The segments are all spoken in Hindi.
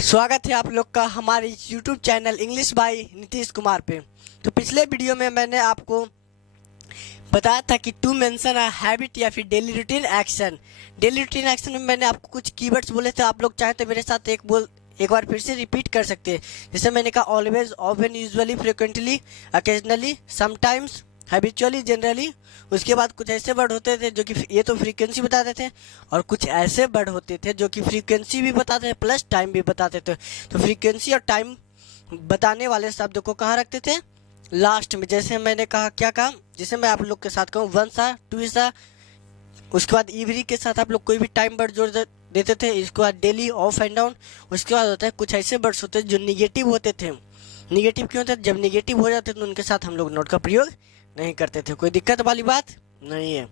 स्वागत है आप लोग का हमारे YouTube channel English by Nitish Kumar पे। तो पिछले वीडियो में मैंने आपको बताया था कि टू मेंशन अ हैबिट या फिर daily routine action. Daily routine action में मैंने आपको कुछ कीवर्ड्स बोले थे, आप लोग चाहे तो मेरे साथ एक बार फिर से रिपीट कर सकते हैं। जैसे मैंने कहा always, often, usually, frequently, occasionally, sometimes, habitually, generally. उसके बाद कुछ ऐसे वर्ड होते थे जो कि ये तो फ्रीक्वेंसी बताते थे, और कुछ ऐसे वर्ड होते थे जो कि फ्रीक्वेंसी भी बताते थे प्लस टाइम भी बताते थे। तो फ्रीक्वेंसी और टाइम बताने वाले शब्द को कहाँ रखते थे? लास्ट में। जैसे मैंने कहा, क्या कहा, जैसे मैं आप लोग के साथ कहूँ वन सा, टू सा, उसके बाद इवरी के साथ आप लोग कोई भी टाइम वर्ड जोड़ देते थे। इसके बाद डेली, ऑफ एंड डाउन। उसके बाद होता है कुछ ऐसे वर्ड्स होते हैं जो निगेटिव होते थे। निगेटिव क्यों होते थे? जब निगेटिव हो जाते तो उनके साथ हम लोग नोट का प्रयोग नहीं करते थे। कोई दिक्कत वाली बात नहीं है।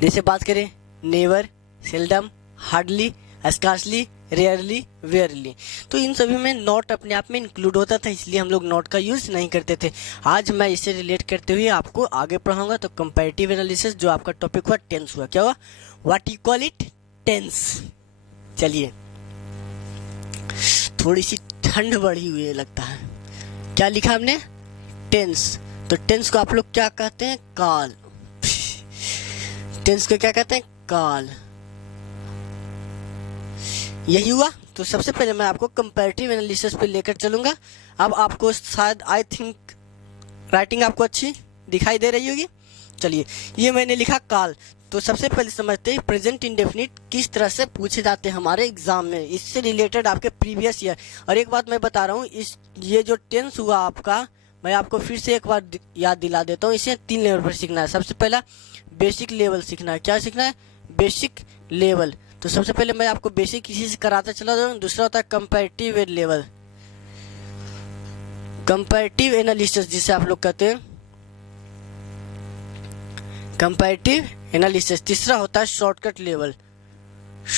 जैसे बात करें never, seldom, hardly, scarcely, rarely, barely, तो इन सभी में नॉट अपने आप में इंक्लूड होता था, इसलिए हम लोग नॉट का यूज नहीं करते थे। आज मैं इससे रिलेट करते हुए आपको आगे पढ़ाऊंगा। तो कंपैरेटिव एनालिसिस, जो आपका टॉपिक हुआ टेंस हुआ, क्या हुआ? What you call it? Tense. चलिए, थोड़ी सी ठंड बढ़ी हुई है लगता है। क्या लिखा हमने? टेंस। तो टेंस को आप लोग क्या कहते हैं? काल। टेंस को क्या कहते हैं? काल। यही हुआ। तो सबसे पहले मैं आपको कंपैरेटिव एनालिसिस पे लेकर चलूंगा। अब आपको शायद आई थिंक राइटिंग आपको अच्छी दिखाई दे रही होगी। चलिए, ये मैंने लिखा काल। तो सबसे पहले समझते हैं प्रेजेंट इंडेफिनिट किस तरह से पूछे जाते हैं हमारे एग्जाम में, इससे रिलेटेड आपके प्रीवियस ईयर। और एक बात मैं बता रहा हूँ, ये जो टेंस हुआ आपका, मैं आपको फिर से एक बार याद दिला देता हूँ। इसे 3 लेवल पर सीखना है। सबसे पहला बेसिक लेवल सीखना है। क्या सीखना है? Basic level. तो सबसे पहले मैं आपको बेसिक इसी से कराता चला जाऊँ। दूसरा होता है कंपैरेटिव लेवल, कंपैरेटिव एनालिसिस जिसे आप लोग कहते हैं, कंपैरेटिव एनालिसिस। तीसरा होता है shortcut level,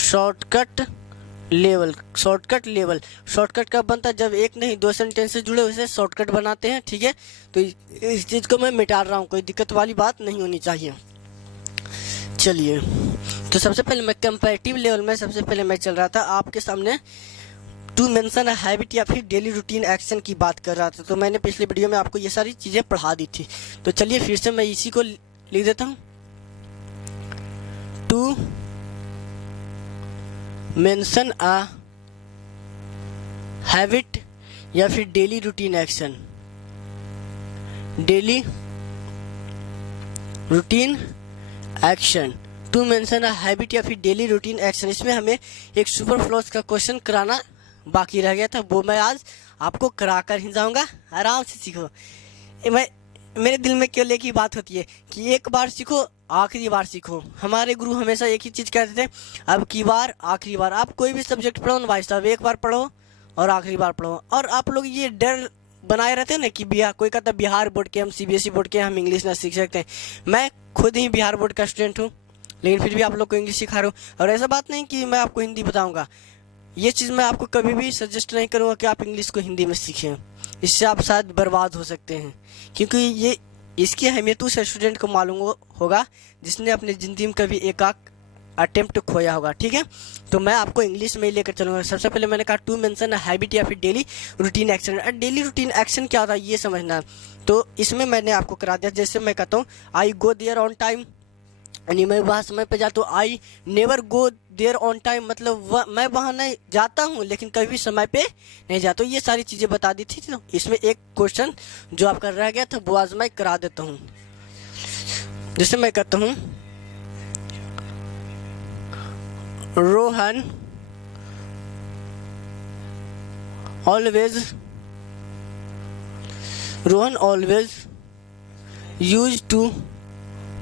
shortcut level, shortcut level. Shortcut कब बनता है? जब एक नहीं 2 सेंटेंस से जुड़े उसे शॉर्टकट बनाते हैं। ठीक है, तो इस चीज़ को मैं मिटा रहा हूँ, कोई दिक्कत वाली बात नहीं होनी चाहिए। चलिए, तो सबसे पहले मैं कंपैरेटिव लेवल में सबसे पहले मैं चल रहा था आपके सामने टू मेंशन अ हैबिट या फिर डेली रूटीन एक्शन की बात कर रहा था। तो मैंने पिछले वीडियो में आपको ये सारी चीज़ें पढ़ा दी थी। तो चलिए फिर से मैं इसी को लिख देता हूँ। टू मेंशन अ हैबिट या फिर daily routine action, daily routine action. To mention a habit या फिर डेली रूटीन एक्शन, इसमें हमें एक सुपर फ्लॉस का क्वेश्चन कराना बाकी रह गया था, वो मैं आज आपको करा कर ही जाऊंगा। आराम से सीखो। मेरे दिल में केवल एक ही बात होती है कि एक बार सीखो, आखिरी बार सीखो। हमारे गुरु हमेशा एक ही चीज़ कहते थे, अब की बार आखिरी बार। आप कोई भी सब्जेक्ट पढ़ो ना भाई साहब, एक बार पढ़ो और आखिरी बार पढ़ो। और आप लोग ये डर बनाए रहते हैं ना कि बिहार, कोई कहता है बिहार बोर्ड के, हम सीबीएसई बोर्ड के, हम इंग्लिश ना सीख सकते हैं। मैं खुद ही बिहार बोर्ड का स्टूडेंट हूँ, लेकिन फिर भी आप लोग को इंग्लिश सिखा रहा हूँ। और ऐसा बात नहीं कि मैं आपको हिंदी बताऊँगा, ये चीज़ मैं आपको कभी भी सजेस्ट नहीं करूँगा कि आप इंग्लिश को हिंदी में सीखें। इससे आप शायद बर्बाद हो सकते हैं, क्योंकि ये इसकी अहमियत उस स्टूडेंट को मालूम होगा जिसने अपनी ज़िंदगी में कभी एक अटेम्प्ट खोया होगा। ठीक है, तो मैं आपको इंग्लिश में ही लेकर चलूँगा। सबसे पहले मैंने कहा टू मेंशन अ हैबिट या फिर daily routine action. Daily routine action क्या होता है ये समझना। तो इसमें मैंने आपको करा दिया। जैसे मैं कहता हूँ I go there on time, यानी मैं वहाँ समय पे जाता हूँ। I never go there on time, मतलब मैं वहाँ नहीं जाता हूँ लेकिन कभी भी समय पे नहीं जाता हूँ। ये सारी चीज़ें बता दी थी। तो इसमें एक क्वेश्चन जो आपका रह गया था वो आज मैं करा देता हूँ। जैसे मैं कहता हूँ Rohan always use to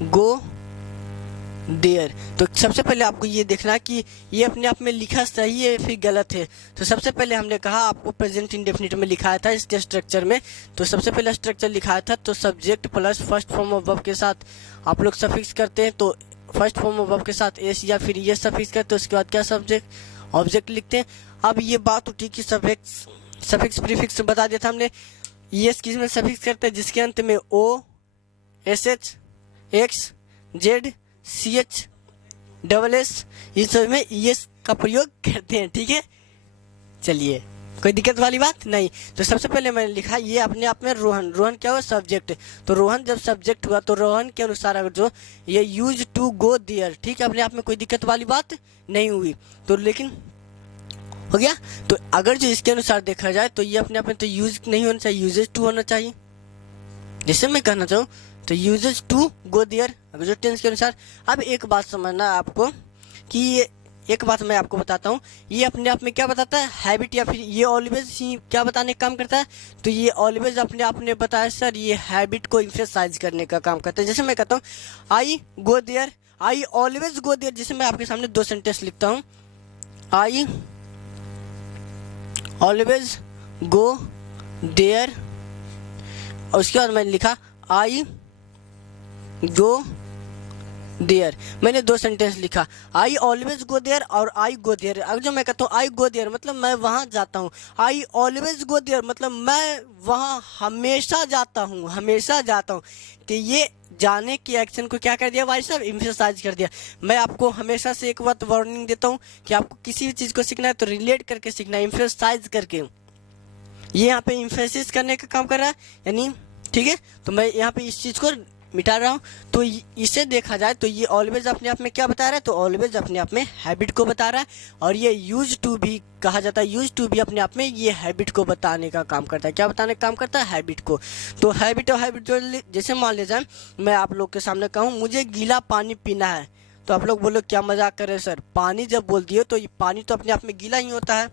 go there. तो सबसे पहले आपको ये देखना है कि ये अपने आप में लिखा सही है फिर गलत है। तो सबसे पहले हमने कहा आपको प्रेजेंट इंडेफिनिट में लिखाया था इसके स्ट्रक्चर में। तो सबसे पहले स्ट्रक्चर लिखाया था, तो subject plus first form of verb के साथ आप लोग सफिक्स करते हैं। तो फर्स्ट फॉर्म ऑफ वर्ब के साथ एस या फिर ये सफिक्स करते हैं। उसके बाद क्या सब्जेक्ट ऑब्जेक्ट लिखते हैं। अब ये बात उठी कि सफिक्स प्रीफिक्स बता दिया था हमने। ये किस में सफिक्स करते हैं? जिसके अंत में O, S H, X, Z, C H, double S, इस सब में एस का प्रयोग करते हैं। ठीक है, चलिए, कोई दिक्कत वाली बात नहीं। तो सबसे पहले मैंने लिखा ये अपने आप में रोहन, रोहन क्या हुआ, सब्जेक्ट। तो रोहन जब सब्जेक्ट हुआ तो रोहन के अनुसार अगर जो ये यूज टू गो देयर, ठीक है, अपने आप में कोई दिक्कत वाली बात नहीं हुई। तो लेकिन हो गया। तो अगर जो इसके अनुसार देखा जाए तो ये अपने आप में तो यूज नहीं होना चाहिए, यूजेज टू होना चाहिए। जैसे मैं कहना चाहूँ तो यूजेज टू गो देयर अगर जो टेंस के अनुसार। अब एक बात समझना है आपको कि ये एक बात मैं आपको बताता हूँ, ये अपने आप में क्या बताता है, हैबिट, या फिर ये ऑलवेज ही क्या बताने का काम करता है। तो ये ऑलवेज अपने आप ने बताया सर ये हैबिट को इम्फेसाइज करने का काम करता है। जैसे मैं कहता हूँ I go there, I always go there. जैसे मैं आपके सामने 2 सेंटेंस लिखता हूँ, आई ऑलवेज गो देयर, और उसके बाद मैंने लिखा आई गो देयर। मैंने 2 सेंटेंस लिखा, आई ऑलवेज गो देयर और आई गो देयर। अगर जो मैं कहता हूँ आई गो देयर मतलब मैं वहाँ जाता हूँ, आई ऑलवेज गो देयर मतलब मैं वहाँ हमेशा जाता हूँ, हमेशा जाता हूँ। तो ये जाने की एक्शन को क्या कर दिया भाई साहब, इम्फेसाइज कर दिया। मैं आपको हमेशा से एक बात वार्निंग देता हूँ कि आपको किसी भी चीज़ को सीखना है तो रिलेट करके सीखना है, इम्फेसाइज करके। ये यहाँ पे इम्फेसिस करने का काम कर रहा है, यानी ठीक है। तो मैं यहाँ पे इस चीज़ को मिटा रहा हूँ। तो इसे देखा जाए तो ये ऑलवेज अपने आप में क्या बता रहा है, तो ऑलवेज अपने आप में हैबिट को बता रहा है। और ये यूज टू भी कहा जाता है, यूज टू भी अपने आप में ये हैबिट को बताने का काम करता है। क्या बताने का काम करता है, हैबिट को। तो हैबिट और हैबिट जो जैसे मान ले जाए मैं आप लोग के सामने कहूँ मुझे गीला पानी पीना है, तो आप लोग बोलो क्या मजाक कर रहे हैं सर, पानी जब बोल दिए तो ये पानी तो अपने आप में गीला ही होता है।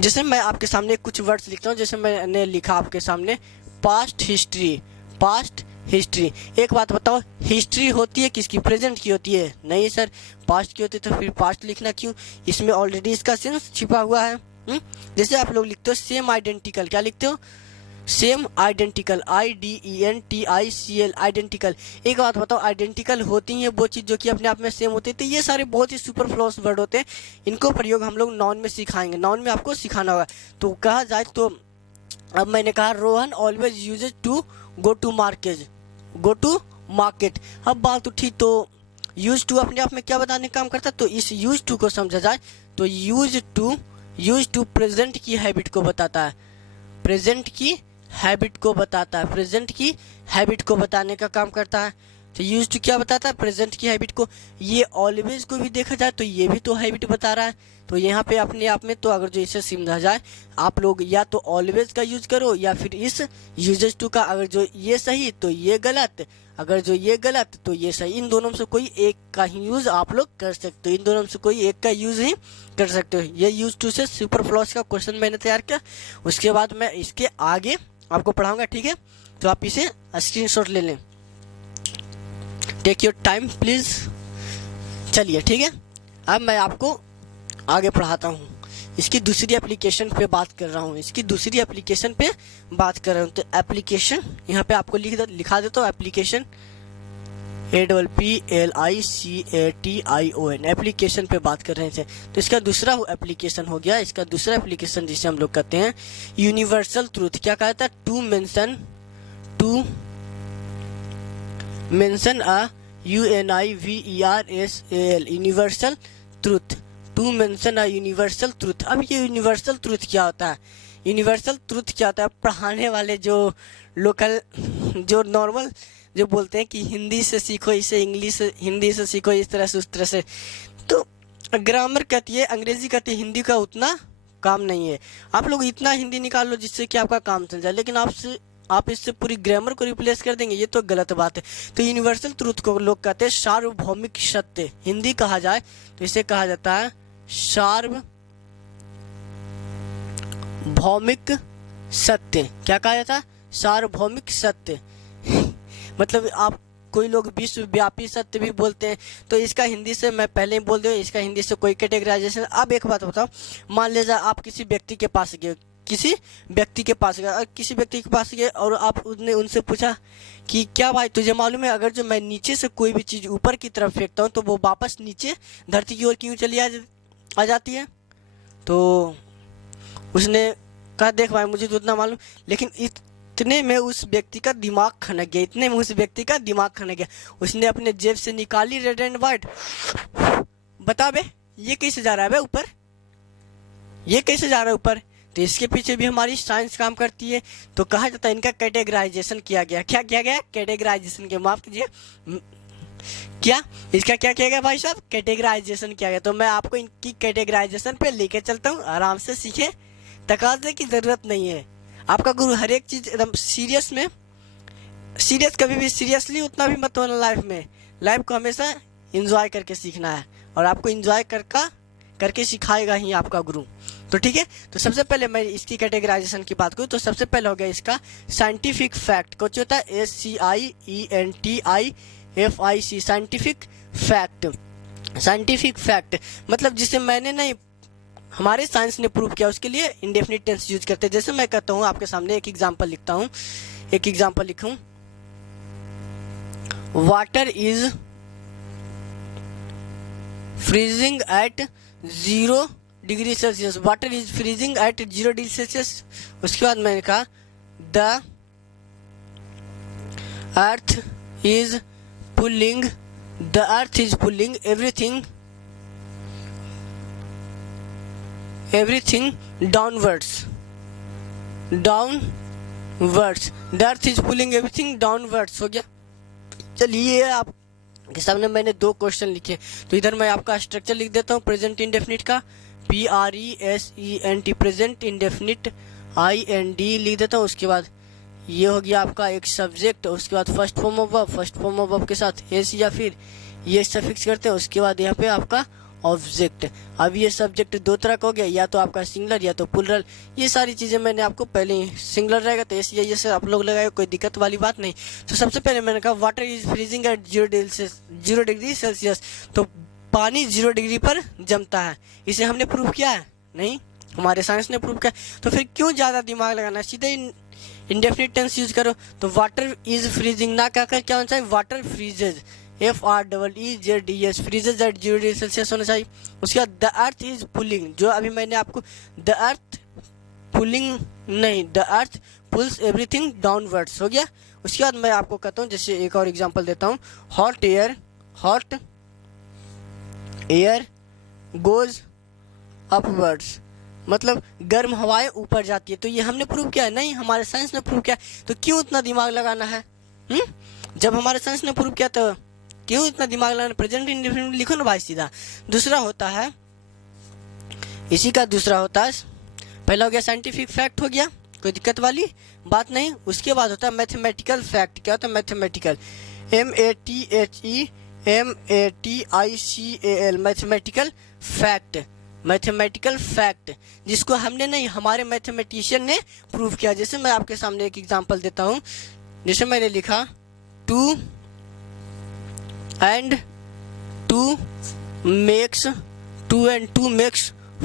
जैसे मैं आपके सामने कुछ वर्ड्स लिखता हूँ, जैसे मैंने लिखा आपके सामने पास्ट हिस्ट्री, पास्ट हिस्ट्री। एक बात बताओ, हिस्ट्री होती है किसकी, प्रेजेंट की होती है? नहीं सर, पास्ट की होती है। तो फिर पास्ट लिखना क्यों, इसमें ऑलरेडी इसका सेंस छिपा हुआ है। जैसे आप लोग लिखते हो सेम आइडेंटिकल, क्या लिखते हो, सेम आइडेंटिकल, IDENTICL, आइडेंटिकल। एक बात बताओ, आइडेंटिकल होती है वो चीज़ जो कि अपने आप में सेम होती है। तो ये सारे बहुत ही सुपरफ्लूअस वर्ड होते हैं, इनको प्रयोग हम लोग नाउन में सिखाएंगे, नाउन में आपको सिखाना होगा। तो कहा जाए तो अब मैंने कहा Rohan always uses to go to market, go to market. अब बात उठी तो यूज टू अपने आप में क्या बताने का काम करता है। तो इस यूज टू को समझा जाए तो यूज टू प्रेजेंट की हैबिट को बताता है, प्रेजेंट की हैबिट को बताता है, प्रेजेंट की हैबिट को बताने का काम करता है। तो यूज टू क्या बताता है, प्रेजेंट की हैबिट को। ये ऑलवेज को भी देखा जाए तो ये भी तो हैबिट बता रहा है। तो यहाँ पे अपने आप में तो अगर जो इसे समझा जाए आप लोग या तो ऑलवेज का यूज करो या फिर इस यूजेस टू का। अगर जो ये सही तो ये गलत, अगर जो ये गलत तो ये सही। इन दोनों में से कोई एक का ही यूज आप लोग कर सकते हो, इन दोनों में से कोई एक का यूज ही कर सकते हो। ये यूज टू से सुपरफ्लूअस का क्वेश्चन मैंने तैयार किया, उसके बाद मैं इसके आगे आपको पढ़ाऊंगा, ठीक है। तो आप इसे स्क्रीनशॉट ले लें, टेक योर टाइम प्लीज। चलिए ठीक है, अब मैं आपको आगे पढ़ाता हूँ। इसकी दूसरी एप्लीकेशन पे बात कर रहा हूँ, इसकी दूसरी एप्लीकेशन पे बात कर रहा हूँ। तो एप्लीकेशन यहाँ पे आपको लिखा देता हूँ, एप्लीकेशन APPLICATION, एप्लीकेशन पे बात कर रहे थे। तो इसका दूसरा एप्लीकेशन हो गया, इसका दूसरा एप्लीकेशन जिसे हम लोग कहते हैं यूनिवर्सल ट्रूथ। क्या कहता है, to mention a UNIVERSAL, universal truth, to mention a universal truth. अब ये यूनिवर्सल ट्रूथ क्या होता है, यूनिवर्सल ट्रूथ क्या होता है, पढ़ाने वाले जो लोकल जो नॉर्मल जो बोलते हैं कि हिंदी से सीखो इसे, इंग्लिश हिंदी से सीखो इस तरह से उस तरह से। तो ग्रामर कहती है, अंग्रेजी कहती है, हिंदी का उतना काम नहीं है। आप लोग इतना हिंदी निकाल लो जिससे कि आपका काम चल जाए, लेकिन आप इससे पूरी ग्रामर को रिप्लेस कर देंगे, ये तो गलत बात है। तो यूनिवर्सल ट्रूथ को लोग कहते हैं सार्वभौमिक सत्य, हिंदी कहा जाए तो इसे कहा जाता है सार्वभौमिक सत्य। क्या कहा जाता है, सार्वभौमिक सत्य। मतलब आप कोई लोग विश्वव्यापी सत्य भी बोलते हैं। तो इसका हिंदी से मैं पहले ही बोल दूं, इसका हिंदी से कोई कैटेगराइजेशन। अब एक बात बताओ, मान लीजिए आप किसी व्यक्ति के पास गए, किसी व्यक्ति के पास गए और किसी व्यक्ति के पास गए और आप उनसे पूछा कि क्या भाई तुझे मालूम है अगर जो मैं नीचे से कोई भी चीज़ ऊपर की तरफ फेंकता हूँ तो वो वापस नीचे धरती की ओर क्यों चली आ जाती है। तो उसने कहा देख भाई मुझे तो उतना मालूम, लेकिन इतने में उस व्यक्ति का दिमाग खनक गया, इतने में उस व्यक्ति का दिमाग खनक गया। उसने अपने जेब से निकाली रेड एंड व्हाइट, बता बे ये कैसे जा रहा है बे ऊपर, ये कैसे जा रहा है ऊपर, तो इसके पीछे भी हमारी साइंस काम करती है। तो कहा जाता है इनका कैटेगराइजेशन किया गया। क्या किया गया? कैटेगराइजेशन के, माफ कीजिए, क्या इसका क्या किया गया भाई साहब? कैटेगराइजेशन किया गया। तो मैं आपको इनकी कैटेगराइजेशन पे लेके चलता हूँ, आराम से सीखे, तकाजे की जरूरत नहीं है। आपका गुरु हर एक चीज एकदम सीरियस में, सीरियस कभी भी सीरियसली उतना भी मत होना लाइफ में। लाइफ को हमेशा इंजॉय करके सीखना है, और आपको इंजॉय करके सिखाएगा ही आपका गुरु। तो ठीक है, तो सबसे पहले मैं इसकी कैटेगराइजेशन की बात करूँ तो सबसे पहले हो गया इसका साइंटिफिक फैक्ट। कुछ होता है SCIENTIFIC, scientific fact. Scientific fact मतलब जिसे मैंने नहीं, हमारे साइंस ने प्रूव किया, उसके लिए इंडेफिनिट टेंस यूज करते हैं। जैसे मैं कहता हूँ आपके सामने एक एग्जांपल लिखता हूँ, एक एग्जांपल लिखूं, water is freezing at 0 degree Celsius. Water is freezing at 0 degree Celsius. उसके बाद मैंने कहा the earth is pulling, the earth is pulling everything downwards, the earth is pulling everything downwards. हो गया। चलिए आप के सामने मैंने 2 क्वेश्चन लिखे, तो इधर मैं आपका स्ट्रक्चर लिख देता हूँ प्रेजेंट इंडेफिनिट का, PRESENT, प्रेजेंट इंडेफिनिट, IND लिख देता हूँ। उसके बाद ये हो गया आपका एक सब्जेक्ट, उसके बाद first form of verb, first form of verb के साथ एस या फिर ये सफिक्स करते हैं। उसके बाद यहाँ पे आपका ऑब्जेक्ट। अब ये सब्जेक्ट 2 तरह का हो गया, या तो आपका सिंगुलर या तो प्लूरल। ये सारी चीज़ें मैंने आपको पहले ही, सिंगुलर रहेगा तो एस या ये से आप लोग लगाए, कोई दिक्कत वाली बात नहीं। तो सबसे पहले मैंने कहा water is freezing at 0 degree Celsius, तो पानी 0 डिग्री पर जमता है। इसे हमने प्रूव किया है? नहीं, हमारे साइंस ने प्रूव किया। तो फिर क्यों ज़्यादा दिमाग लगाना, सीधे इंडेफिनिट टेंस यूज करो। तो वाटर इज फ्रीजिंग ना कहकर क्या होना चाहिए, water freezes, FREEZES, freezes at 0 degree Celsius होना चाहिए। उसके बाद द अर्थ इज पुलिंग, जो अभी मैंने आपको द अर्थ पुलिंग नहीं, the earth pulls everything downwards हो गया। उसके बाद मैं आपको कहता हूँ, जैसे एक और एग्जांपल देता हूँ, हॉट एयर गोज अपवर्ड्स, मतलब गर्म हवाएं ऊपर जाती है। तो ये हमने प्रूव किया है? नहीं, हमारे साइंस ने प्रूव किया। तो क्यों इतना दिमाग लगाना है? जब हमारे साइंस ने प्रूव किया तो क्यों इतना दिमाग लगाना? प्रेजेंट इंडेफिनिट लिखो ना भाई सीधा। दूसरा होता है, इसी का दूसरा होता है, पहला हो गया साइंटिफिक फैक्ट, हो गया, कोई दिक्कत वाली बात नहीं। उसके बाद होता है मैथमेटिकल फैक्ट। क्या होता है mathematical? MATHEMATICAL, mathematical fact. Mathematical fact जिसको हमने नहीं, हमारे मैथमेटिशियन ने प्रूव किया। जैसे मैं आपके सामने एक एग्जांपल देता हूँ, जैसे मैंने लिखा 2 and 2 makes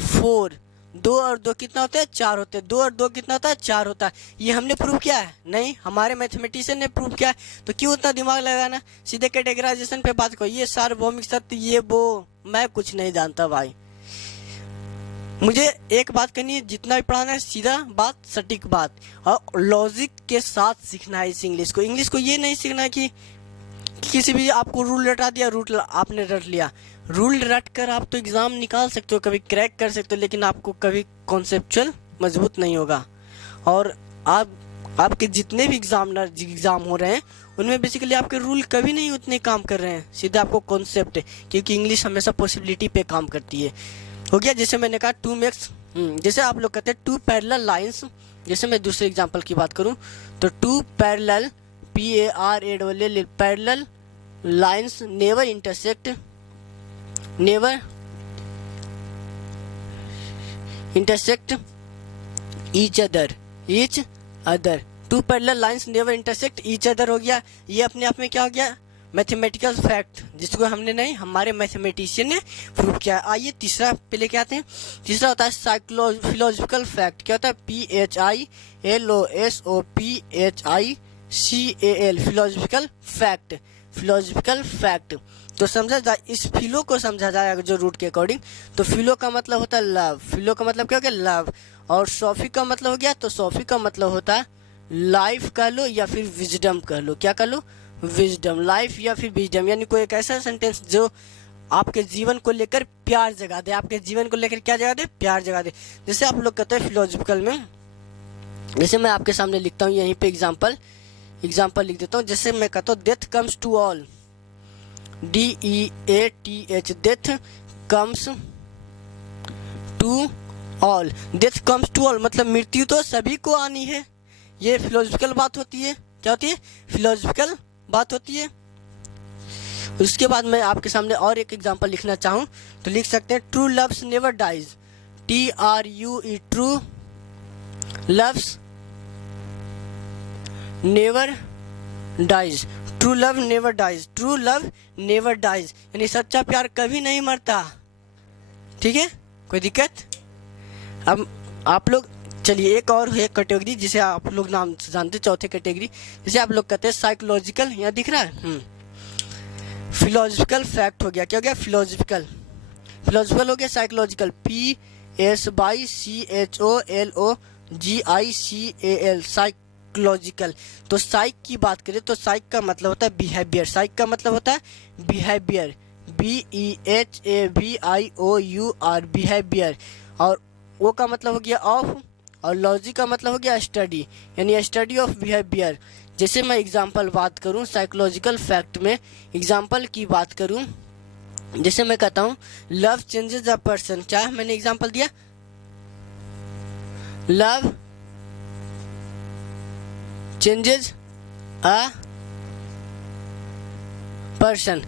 4। 2 और 2 कितना होता है? 4 होते हैं। 2 और 2 कितना होता है? 4 होता है। ये हमने प्रूव किया है? नहीं, हमारे मैथमेटिशियन ने प्रूव किया है। तो क्यों उतना दिमाग लगाना, सीधे कैटेगराइजेशन पे बात करो। ये सार्वभौमिक सत्य, ये वो मैं कुछ नहीं जानता भाई। मुझे एक बात करनी है, जितना भी पढ़ाना है सीधा बात, सटीक बात, और लॉजिक के साथ सीखना है इस इंग्लिश को। इंग्लिश को ये नहीं सीखना कि किसी भी आपको रूल रटा दिया, रूल आपने रट लिया। रूल रट कर आप तो एग्ज़ाम निकाल सकते हो, कभी क्रैक कर सकते हो, लेकिन आपको कभी कॉन्सेप्चुअल मजबूत नहीं होगा। और आपके जितने भी एग्ज़ाम हो रहे हैं उनमें बेसिकली आपके रूल कभी नहीं उतने काम कर रहे हैं, सीधे आपको कॉन्सेप्ट है, क्योंकि इंग्लिश हमेशा पॉसिबिलिटी पे काम करती है। हो गया। जैसे मैंने कहा 2 makes, जैसे आप लोग कहते हैं 2 पैरेलल लाइंस। जैसे मैं दूसरे एग्जांपल की बात करूं तो 2 parallel PARALL parallel lines never intersect each other. 2 parallel lines never intersect each other हो गया। ये अपने आप में क्या हो गया? मैथमेटिकल फैक्ट, जिसको हमने नहीं, हमारे मैथमेटिशियन ने प्रूव किया। आइए तीसरा पे लेके आते हैं। तीसरा होता है फिलोसफिकल फैक्ट। क्या होता है? PHILOSOPHICAL, philosophical fact. तो समझा जाए, इस फिलो को समझा जाए जो रूट के अकॉर्डिंग, तो फिलो का मतलब होता है लव। फिलो का मतलब क्या हो गया? लव। और सोफी का मतलब हो गया, तो सोफी का मतलब होता है लाइफ कह लो या फिर विजडम कह लो। क्या कह लो? विजडम, लाइफ या फिर विजडम, यानी कोई एक ऐसा सेंटेंस जो आपके जीवन को लेकर प्यार जगा दे, आपके जीवन को लेकर क्या जगा दे, प्यार जगा दे। जैसे आप लोग कहते हैं फिलोसफिकल में, जैसे मैं आपके सामने लिखता हूँ यहीं पे एग्जाम्पल लिख देता हूँ। जैसे मैं कहता हूँ death comes to all, DEATH, death comes to all, death comes to all मतलब मृत्यु तो सभी को आनी है। ये फिलोसफिकल बात होती है। क्या होती है? फिलोसफिकल बात होती है। उसके बाद मैं आपके सामने और एक एग्जांपल लिखना चाहूँ तो लिख सकते हैं true loves never dies, TRUE, true loves never dies, true love never dies, true love never dies यानी सच्चा प्यार कभी नहीं मरता। ठीक है, कोई दिक्कत? अब आप लोग चलिए एक और है कैटेगरी जिसे आप लोग नाम जानते, चौथे कैटेगरी जिसे आप लोग कहते हैं साइकोलॉजिकल। यहाँ दिख रहा है फिलोसफिकल फैक्ट हो गया। क्या हो गया? फिलोसफिकल हो गया। Psychological PSYCHOLOGICAL, psychological. तो साइक की बात करें तो साइक का मतलब होता है बिहेवियर, साइक का मतलब होता है बिहेवियर, BEHAVIOUR, बिहेवियर। और ओ का मतलब हो गया ऑफ, और लॉजी का मतलब हो गया स्टडी, यानी स्टडी ऑफ बिहेवियर। जैसे मैं एग्जांपल बात करूं साइकोलॉजिकल फैक्ट में, एग्जांपल की बात करूं, जैसे मैं कहता हूं लव चेंजेस अ पर्सन। क्या है? मैंने एग्जांपल दिया, love changes a person,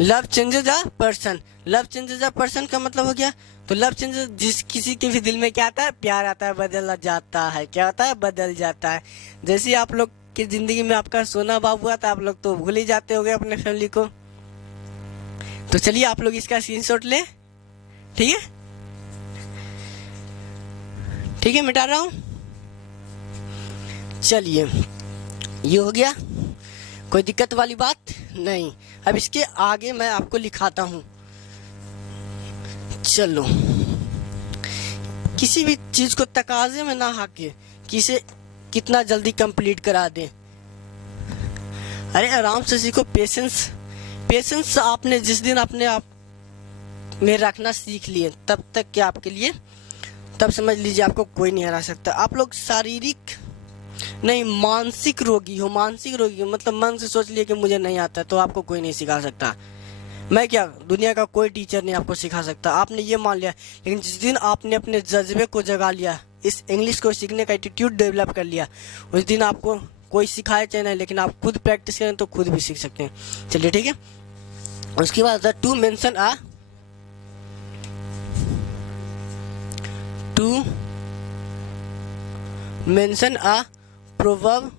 love changes a person. Love changes a person का मतलब हो गया, तो लव चेंजेस, जिस किसी के भी दिल में क्या आता है? प्यार आता है, बदल जाता है। क्या होता है? बदल जाता है। जैसे आप लोग की जिंदगी में आपका सोना बाबू हुआ था, आप लोग तो भूल ही जाते होंगे अपने फैमिली को। तो चलिए आप लोग इसका स्क्रीनशॉट ले, ठीक है? ठीक है, मिटा रहा हूं। चलिए ये हो गया, कोई दिक्कत वाली बात नहीं। अब इसके आगे मैं आपको लिखाता हूं। चलो, किसी भी चीज को तकाजे में ना हाके कि इसे कितना जल्दी कंप्लीट करा दें। अरे आराम से सीखो। पेशेंस आपने जिस दिन अपने आप में रखना सीख लिए तब तक क्या आपके लिए, तब समझ लीजिए आपको कोई नहीं हरा सकता। आप लोग शारीरिक नहीं मानसिक रोगी हो, मानसिक रोगी मतलब मन से सोच लिए कि मुझे नहीं आता तो आपको कोई नहीं सिखा सकता। मैं क्या, दुनिया का कोई टीचर नहीं आपको सिखा सकता। आपने ये मान लिया, लेकिन जिस दिन आपने अपने जज्बे को जगा लिया, इस इंग्लिश को सीखने का एटीट्यूड डेवलप कर लिया, उस दिन आपको कोई सिखाए चाहे नहीं, लेकिन आप खुद प्रैक्टिस करें तो खुद भी सीख सकते हैं। चलिए ठीक है। उसके बाद to mention a proverb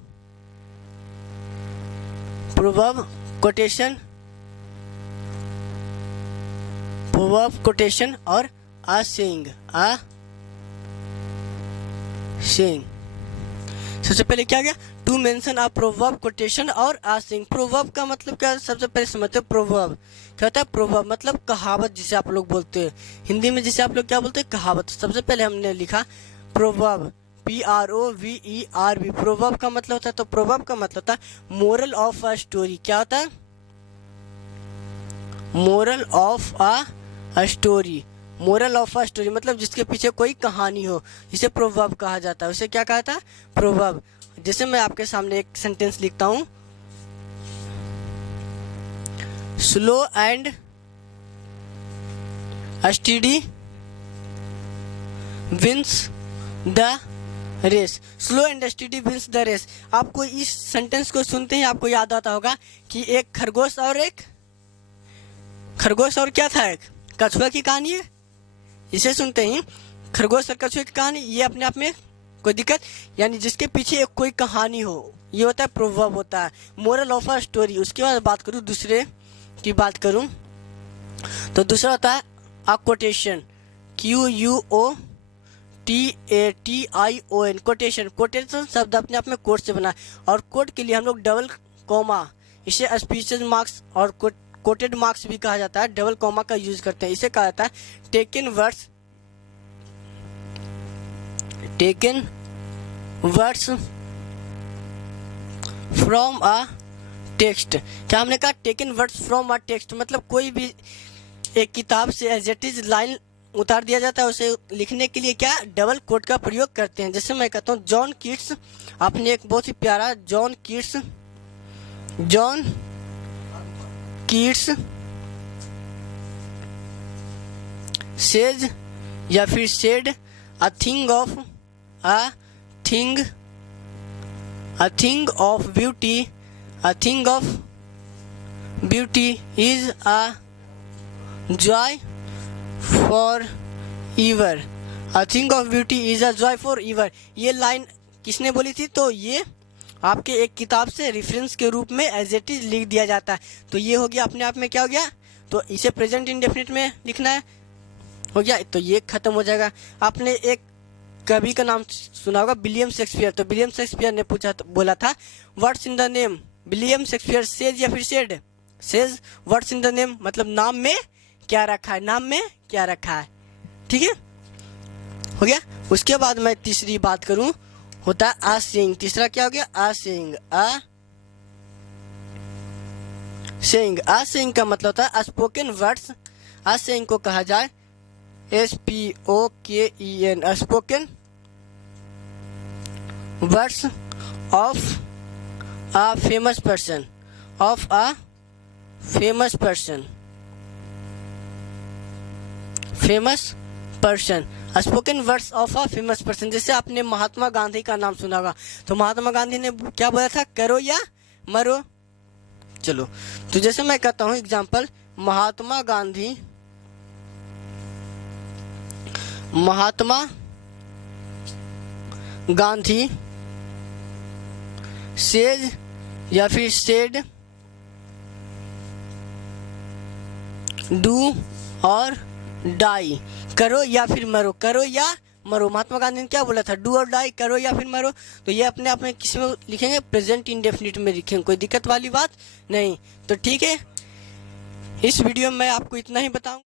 quotation और a saying। सबसे पहले क्या गया? To mention a proverb, quotation और आ saying। प्रोवर्ब का मतलब क्या? सबसे पहले समझते हैं प्रोवर्ब क्या होता है। प्रोवर्ब मतलब कहावत, जिसे आप लोग बोलते हैं हिंदी में, जिसे आप लोग क्या बोलते हैं? कहावत। सबसे पहले हमने लिखा प्रोवर्ब, PROVERB। प्रोवर्ब का मतलब होता है, तो प्रोवर्ब का मतलब होता है मोरल ऑफ अ स्टोरी। क्या होता है? Moral of a story. Moral of a story मतलब जिसके पीछे कोई कहानी हो, जिसे प्रोवर्ब कहा जाता है। उसे क्या कहा था? प्रोवर्ब। जैसे मैं आपके सामने एक सेंटेंस लिखता हूं, slow and study wins the race. Slow and study wins the race. आपको इस सेंटेंस को सुनते ही आपको याद आता होगा कि एक खरगोश और क्या था? एक कछुआ की कहानी है। इसे सुनते ही खरगोश और कछुए की कहानी, ये अपने आप में कोई दिक्कत, यानी जिसके पीछे एक कोई कहानी हो, ये होता है प्रोवर्ब, होता है मोरल ऑफ अ स्टोरी। उसके बाद बात करूँ दूसरे की बात करूँ तो दूसरा होता है अ कोटेशन, QUOTATION। कोटेशन शब्द अपने आप में कोट से बना है, और कोट के लिए हम लोग डबल कॉमा, इसे स्पीचेस मार्क्स और कोटेड मार्क्स भी कहा जाता है, डबल कॉमा का यूज करते हैं। इसे कहा जाता है taken words from a text. क्या हमने कहा? Taken words from a text मतलब कोई भी एक किताब से एज इट इज लाइन उतार दिया जाता है, उसे लिखने के लिए क्या डबल कोट का प्रयोग करते हैं। जैसे मैं कहता हूँ जॉन कीट्स, आपने एक बहुत ही प्यारा जॉन कीट्स सेज या फिर said a thing of beauty is a joy for ever. A thing of beauty is a joy for ever, ये लाइन किसने बोली थी? तो ये आपके एक किताब से रेफरेंस के रूप में एज इट इज लिख दिया जाता है। तो ये हो गया अपने आप में क्या हो गया, तो इसे प्रेजेंट इंडेफिनिट में लिखना है, हो गया, तो ये खत्म हो जाएगा। आपने एक कवि का नाम सुना होगा विलियम शेक्सपियर, तो विलियम शेक्सपियर ने बोला था what's in the name, William Shakespeare says या फिर said, says what's in the name, मतलब नाम में क्या रखा है, नाम में क्या रखा है, ठीक है, हो गया। उसके बाद मैं तीसरी बात करूं, होता है आ सेइंग। तीसरा क्या हो गया? आ सेइंग। आ सेइंग का मतलब होता है स्पोकन वर्ड्स। आ सेइंग को कहा जाए SPOKEN, spoken words of a famous person, spoken words of a famous person. जैसे आपने महात्मा गांधी का नाम सुना होगा, तो महात्मा गांधी ने क्या बोला था, करो या मरो। चलो, तो जैसे मैं कहता हूँ एग्जाम्पल, महात्मा गांधी सेज या फिर सेड डू और डाई, करो या फिर मरो, करो या मरो। महात्मा गांधी ने क्या बोला था, डू और डाई, करो या फिर मरो। तो ये अपने आप में किस में लिखेंगे, प्रेजेंट इंडेफिनिट में लिखेंगे, कोई दिक्कत वाली बात नहीं। तो ठीक है, इस वीडियो में मैं आपको इतना ही बताऊं।